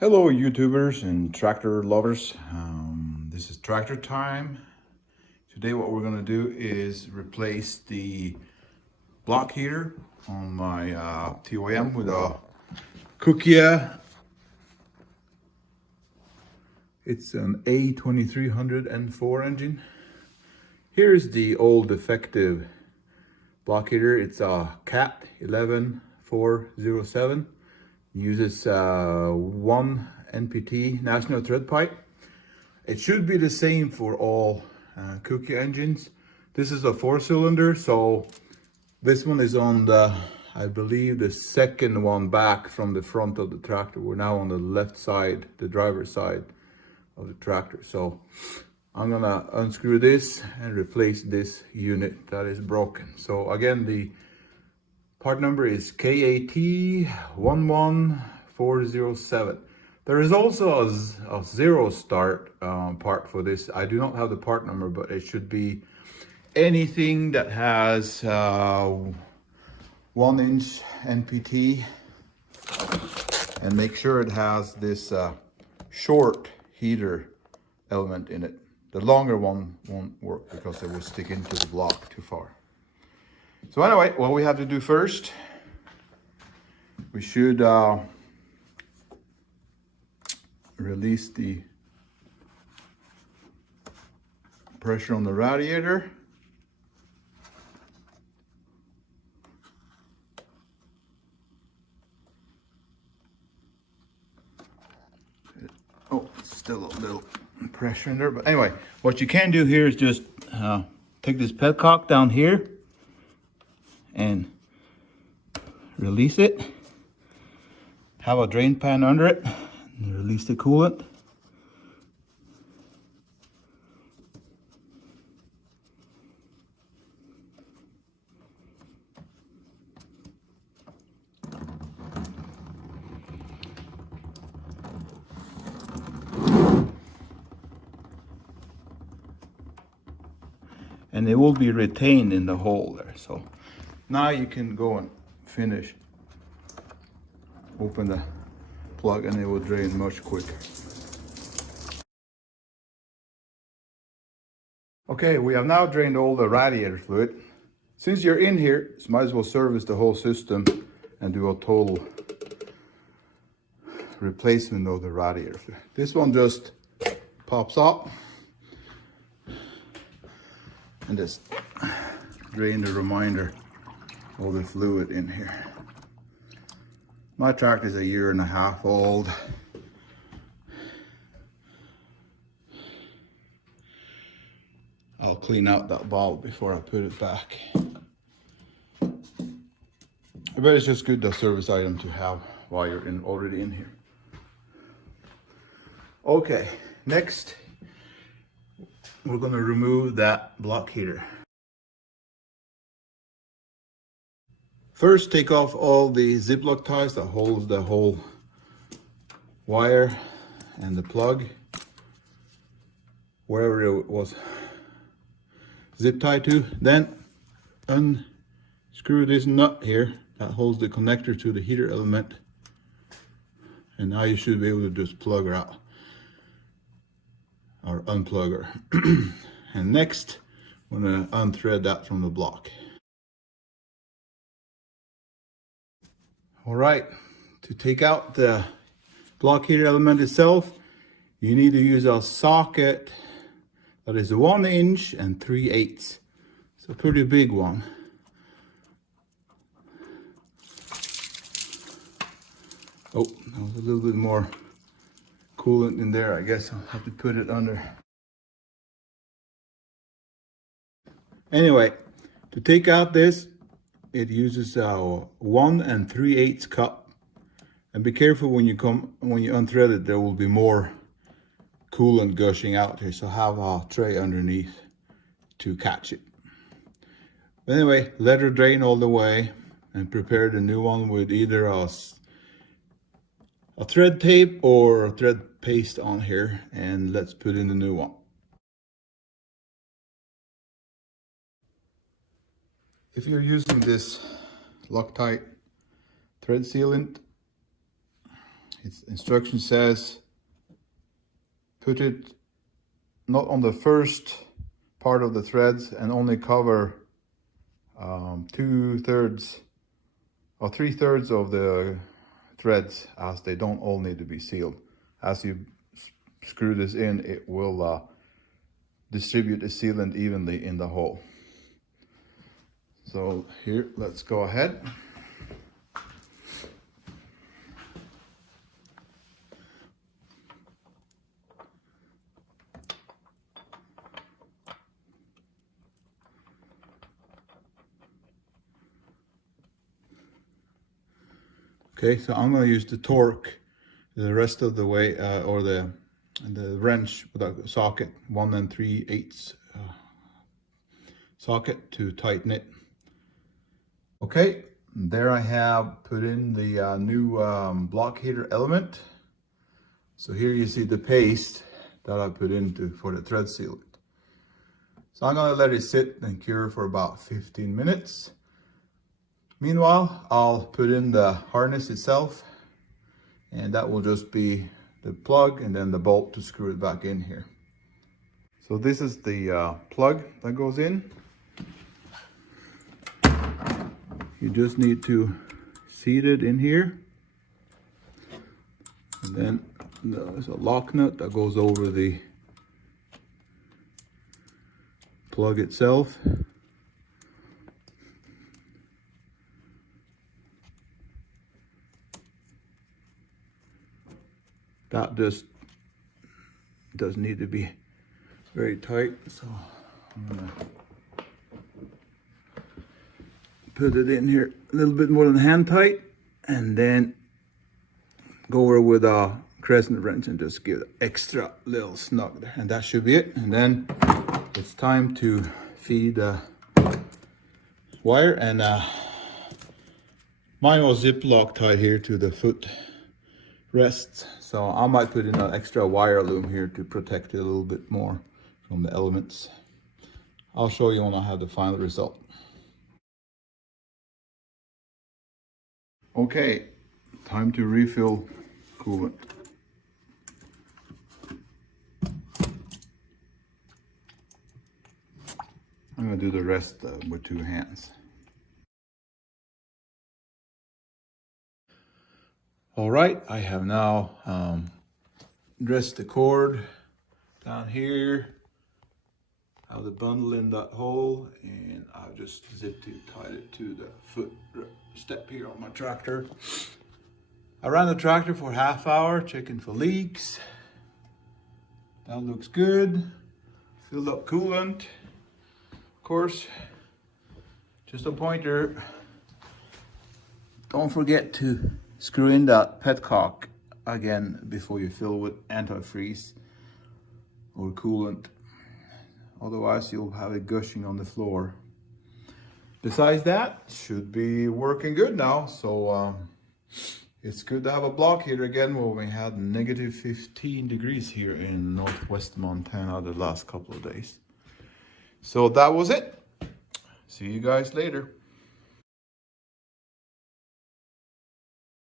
Hello YouTubers and tractor lovers. This is tractor time. Today what we're going to do is replace the block heater on my TYM with a Kukje. It's an A2300 engine. Here's the old defective block heater. It's a CAT 11407. Uses 1 NPT national thread pipe. It should be the same for all Kukje engines. This is a 4-cylinder, so this one is on the, I believe, the second one back from the front of the tractor. We're now on the left side, the driver's side of the tractor. So I'm gonna unscrew this and replace this unit that is broken. So again, the part number is KAT11407. There is also a Zerostart part for this. I do not have the part number, but it should be anything that has 1-inch NPT, and make sure it has this short heater element in it. The longer one won't work because it will stick into the block too far. So anyway, what we have to do first, we should release the pressure on the radiator. Oh, it's still a little pressure in there, but anyway, what you can do here is just take this petcock down here and release it. Have a drain pan under it and release the coolant. And it will be retained in the hole there. So now you can go and finish. Open the plug and it will drain much quicker. Okay, we have now drained all the radiator fluid. Since you're in here, you might as well service the whole system and do a total replacement of the radiator fluid. This one just pops up and just drain the remainder of the fluid in here. My tractor is 1.5 years old. I'll clean out that valve before I put it back. I bet it's just good a service item to have while you're already in here. Okay, next we're going to remove that block heater. First, take off all the Ziploc ties that holds the whole wire and the plug, wherever it was zip tied to. Then unscrew this nut here that holds the connector to the heater element, and now you should be able to just plug her out or unplug her. And next, I'm going to unthread that from the block. All right, to take out the block heater element itself, you need to use a socket that is 1 inch and 3/8. It's a pretty big one. Oh, there was a little bit more coolant in there. I guess I'll have to put it under. Anyway, to take out this, it uses a 1 3/8 cup. And be careful when you unthread it, there will be more coolant gushing out here. So have a tray underneath to catch it. But anyway, let her drain all the way and prepare the new one with either a thread tape or a thread paste on here, and let's put in the new one. If you're using this Loctite thread sealant, its instruction says put it not on the first part of the threads and only cover 2/3 or 3/3 of the threads, as they don't all need to be sealed. As you screw this in, it will distribute the sealant evenly in the hole. So here, let's go ahead. Okay, so I'm going to use the torque the rest of the way, or the wrench with a socket, 1 3/8 socket to tighten it. Okay, there I have put in the new block heater element. So here you see the paste that I put into for the thread sealant. So I'm going to let it sit and cure for about 15 minutes. Meanwhile, I'll put in the harness itself, and that will just be the plug and then the bolt to screw it back in here. So this is the plug that goes in. You just need to seat it in here. And then there's a lock nut that goes over the plug itself. That just does need to be very tight, so I'm gonna put it in here a little bit more than hand tight, and then go over with a crescent wrench and just give it extra little snug there, and that should be it. And then it's time to feed the wire, and mine was Ziploc tied here to the foot rest, so I might put in an extra wire loom here to protect it a little bit more from the elements. I'll show you when I have the final result. Okay, time to refill coolant. I'm going to do the rest with 2 hands. All right, I have now dressed the cord down here. I have the bundle in that hole, and I've just zipped it, tied it to the foot step here on my tractor. I ran the tractor for half hour, checking for leaks. That looks good. Filled up coolant. Of course, just a pointer. Don't forget to screw in that petcock again before you fill with antifreeze or coolant. Otherwise, you'll have it gushing on the floor. Besides that, should be working good now. So it's good to have a block heater again, where we had negative 15 degrees here in northwest Montana the last couple of days. So that was it. See you guys later.